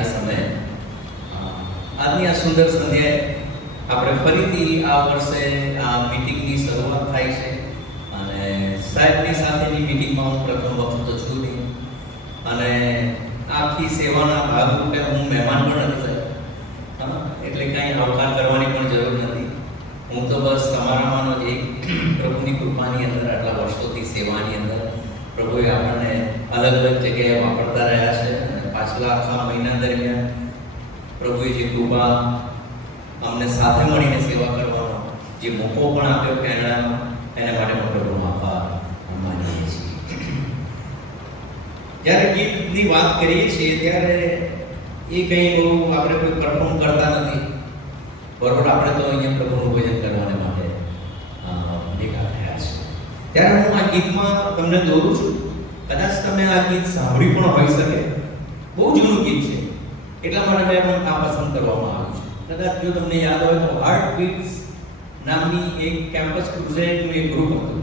આ સમયે. આજની આ સુંદર સંધ્યાએ આપણે ફરીથી આ વર્ષે આ મીટિંગની શરૂઆત થાય છે અને સાહેબની સાથેની મીટિંગમાં હું પ્રથમ વખત તો છું નહીં અને આખી સેવાના ભાગરૂપે હું મહેમાન પણ નથી થયો, એટલે કાંઈ આવકાર કરવાની પણ જરૂર નથી. હું તો બસ તમારામાંનો જ એક પ્રભુની કૃપાની અંદર આટલા વર્ષોથી સેવાની અંદર પ્રભુએ આપણને અલગ અલગ જગ્યાએ વાપરતા રહ્યા છે અને પાછલા આખા મહિના દરમિયાન પ્રભુએ જે કૃપા અમને સાથે મળીને સેવા કરવાનો જે મોકો પણ આપ્યો કેનેડામાં, એના માટે પણ પ્રભુનો આભાર માનીએ છીએ. જ્યારે ગીતની વાત કરીએ છીએ ત્યારે એ કંઈ બહુ આપણે કોઈ પરફોર્મ કરતા નથી, બરોબર? આપણે તો અહીંયા પ્રભુનું ભજન કરવાને માટે ભેગા થયા છે. ત્યારે હું આ ગીતમાં તમને દોરું છું. કદાચ તમે આ ગીત સાંભળ્યું પણ હોઈ શકે, બહુ જૂનું ગીત છે, એટલા માટે મેં પણ આ પસંદ કરવામાં આવ્યું છે. કદાચ જો તમને યાદ હોય તો હાર્ટ બીટ્સ નામની એક કેમ્પસ ક્રુઝેડનું એક ગ્રુપ હતું,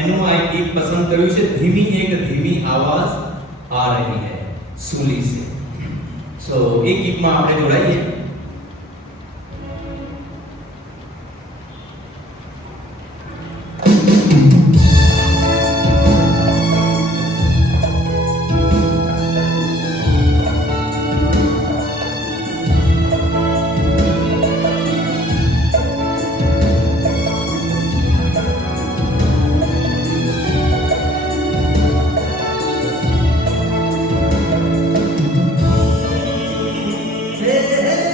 એનું આ ગીત પસંદ કર્યું છે. ધીમી આવાજ આ રહી હૈ સૂલી સે. સો એ ગીતમાં આપણે જોડાઈએ. Hey, hey.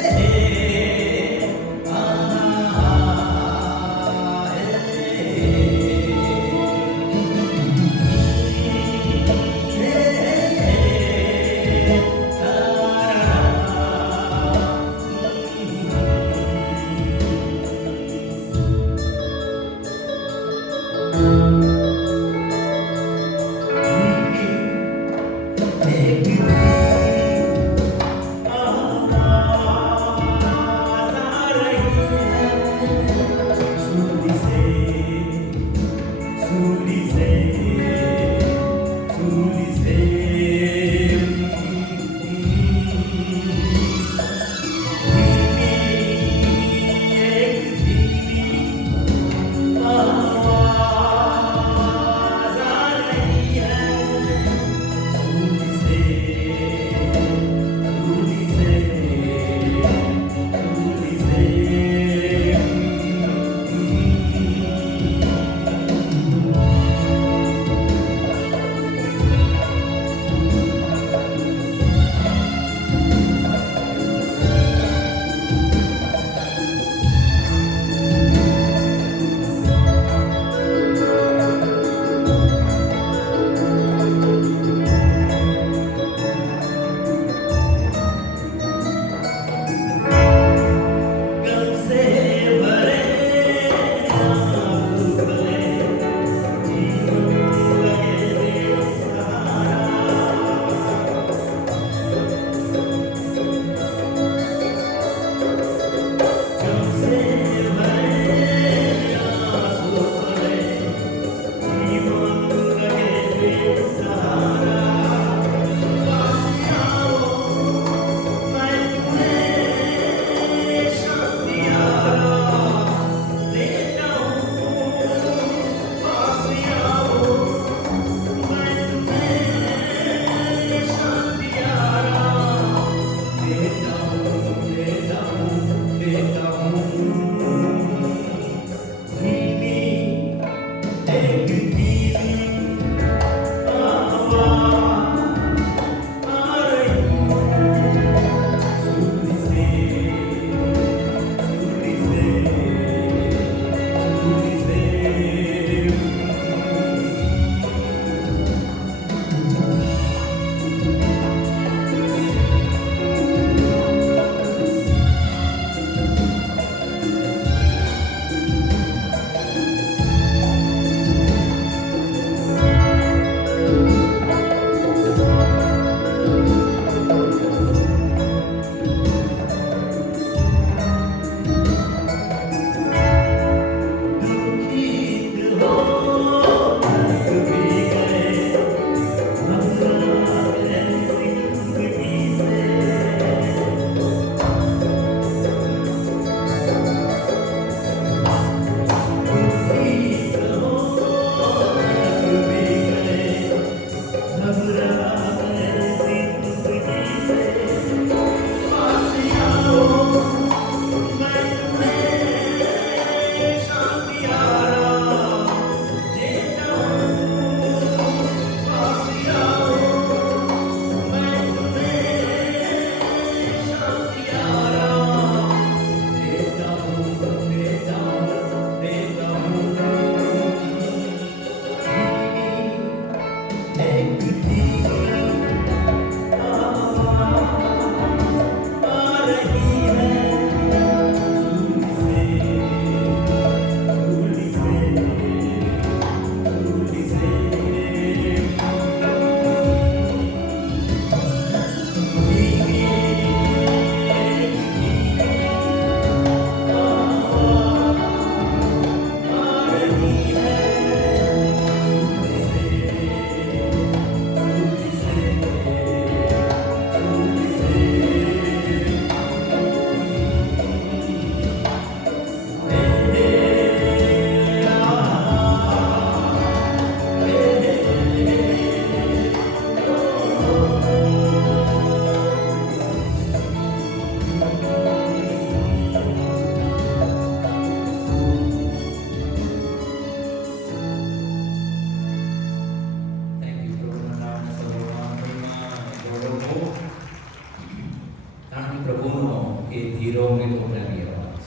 ધીરો મીઠો પ્રેમી અવાજ,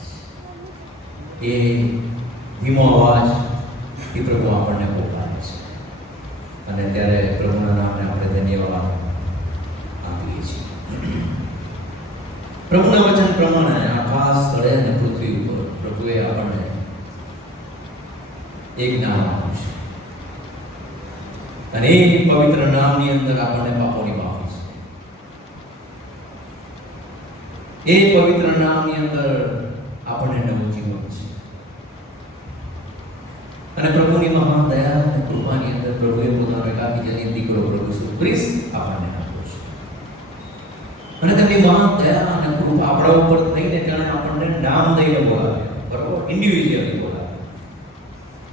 એ ધીમો અવાજથી પ્રભુ આપણને બોલાવે છે. અને ત્યારે પ્રભુના નામને આપણે ધન્યવાદ આપીએ છીએ. પ્રભુના વચન પ્રમાણે આકાશ સ્થળે અને પૃથ્વી ઉપર પ્રભુએ આપણને એક નામ આપ્યું છે, અને એ પવિત્ર નામની અંદર આપણને પાપોની માફી છે. એ પવિત્ર નામની અંદર આપણને નવું જીવન છે. અને પ્રભુની મહાન દયા અને કૃપાની અંદર પ્રભુએ પોતાનો એકાકી જનિત દીકરો પ્રભુ ઈસુ ખ્રિસ્ત આપણને આપ્યો છે. અને તેમની મહાન દયા અને કૃપા આપણા ઉપર થઈને તેણે આપણને નામ દઈને બોલાવ્યા, બરાબર? ઇન્ડિવિજ્યુઅલી બોલાવ્યા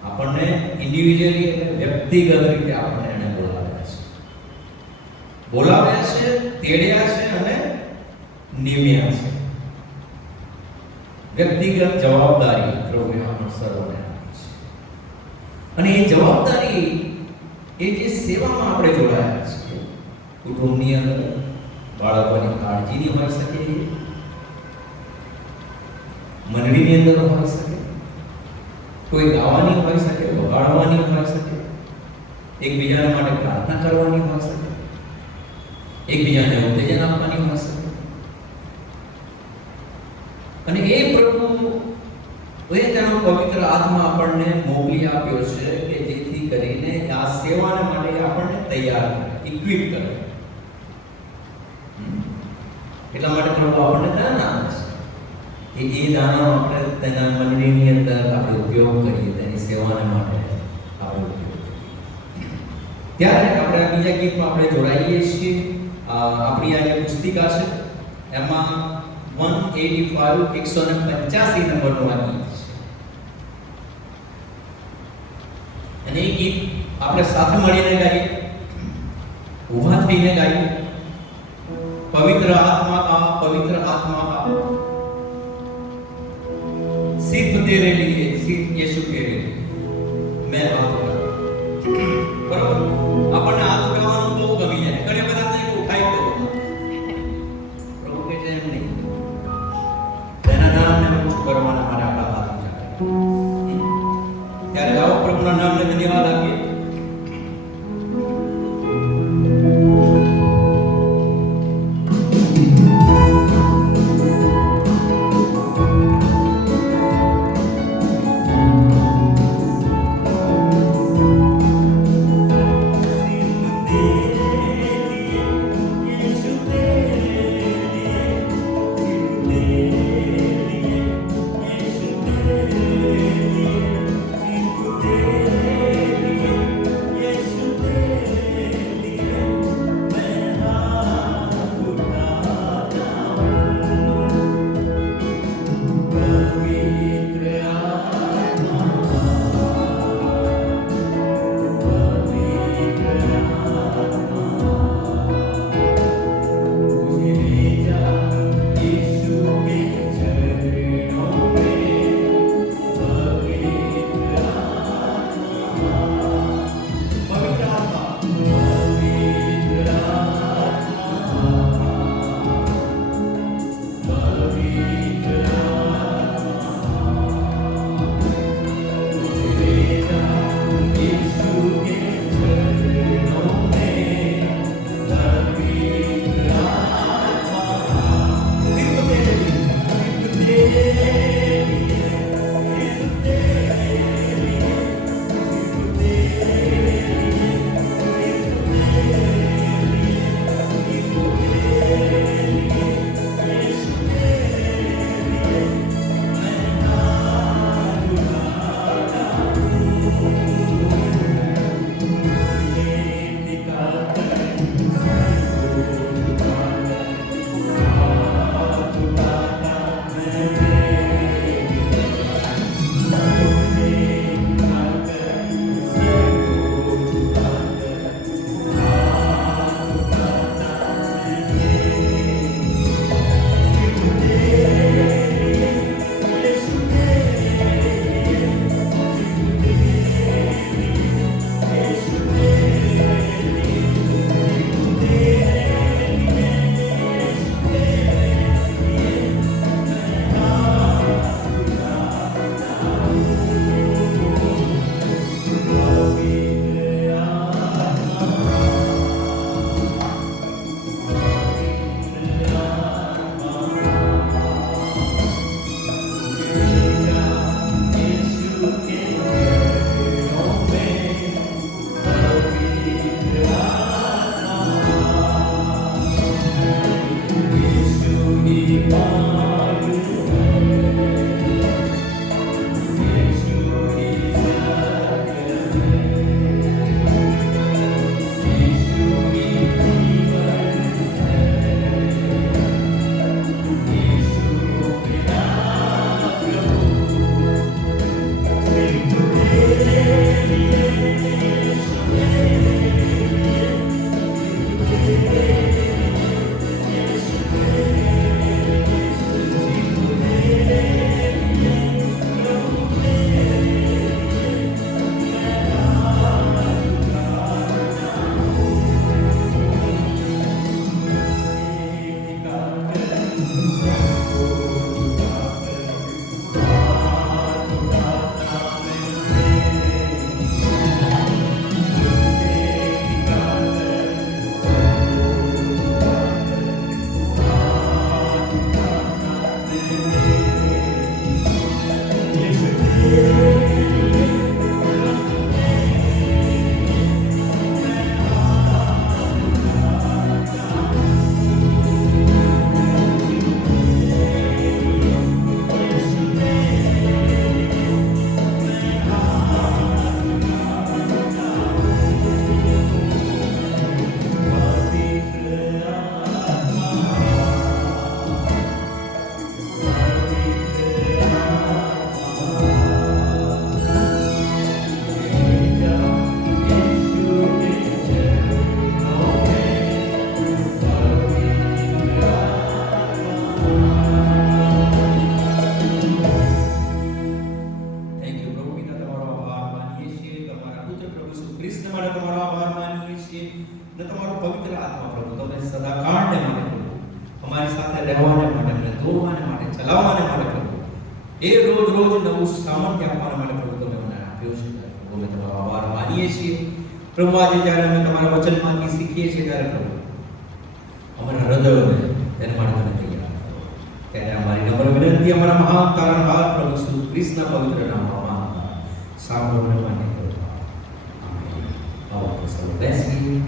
આપણને, ઇન્ડિવિજ્યુઅલી એટલે વ્યક્તિગત રીતે આપણને એને બોલાવ્યા છે, તેડ્યા છે અને નિમ્યા છે. વ્યક્તિગત જવાબદારી પ્રભુએ આપણને સર્વને આપી છે. અને એ જવાબદારી, એ જે સેવામાં આપણે જોડાયા છીએ, કુટુંબની અંદર બાળકોની કાળજીની હોઈ શકે, મંડળીની અંદર હોઈ શકે, કોઈ ગાવાની હોઈ શકે, વગાડવાની હોઈ શકે, એકબીજાને માટે પ્રાર્થના કરવાની હોઈ શકે, એકબીજાને ઉત્તેજન આપવાની હોઈ શકે. અને એ પ્રભુ તેનો પવિત્ર આત્મા આપણને મોકલી આપ્યો છે કે જેથી કરીને આ સેવાને માટે આપણને તૈયાર કરે, ઇક્વિપ કરે. એટલા માટે પ્રભુ આપણને દાન આપે છે કે એ દાન આપણે તેના મંડળીની અંદર આપણે ઉપયોગ કરીએ, તેની સેવાને માટે આપણે ઉપયોગ કરીએ. ત્યારે આપણે આ બીજા ગીતમાં આપણે જોડાઈએ છીએ. આપણી આ જે પુસ્તિકા છે એમાં 185 નંબરનું આ ગીત છે. અને એ ગીત આપણે સાથે મળીને ગાઈએ, ઊભા થઈને ગાઈએ. પવિત્ર આત્મા કા, પવિત્ર આત્મા કા, सिर्फ तेरे लिए, सिर्फ यीशु के लिए मैं हाथ उठाऊं. बरोबर? આપણને હાથ ઉઠાવવાનું બહુ ગમી જાય. ઘણી બધા તો ઉઠાઈ દો, પ્રભુ કે છે એમ નહીં, તેના નામને ઊંચું કરવાના માટે આપણા હાથ ઊંચા કરીએ. ત્યારે આવો પ્રભુના નામને ધન્યવાદ આપીએ. કૃષ્ણ માટે તમારો આભાર માનીએ છીએ અને તમારો પવિત્ર આત્મા પ્રભુ તમે સદાકાળને માટે પ્રભુ અમારી સાથે રહેવાને માટે અમને દોરવાને માટે ચલાવવાને માટે પ્રભુ એ રોજ રોજ નવું સામર્થ્ય આપવાને માટે પ્રભુ તમે અમને આપ્યો છે પ્રભુ અમે તમારો આભાર માનીએ છીએ પ્રભુ આજે જ્યારે અમે તમારા વચનમાંથી શીખીએ છીએ ત્યારે પ્રભુ અમારા હૃદયોને તેના માટે તમે તૈયાર કરો ત્યારે અમારી નમ્ર વિનંતી અમારા મહાન તારણહાર પ્રભુ શ્રી કૃષ્ણ પવિત્ર નામમાં સાંભળો અને માન્ય કરો આમેન. આવો સૌ બેસી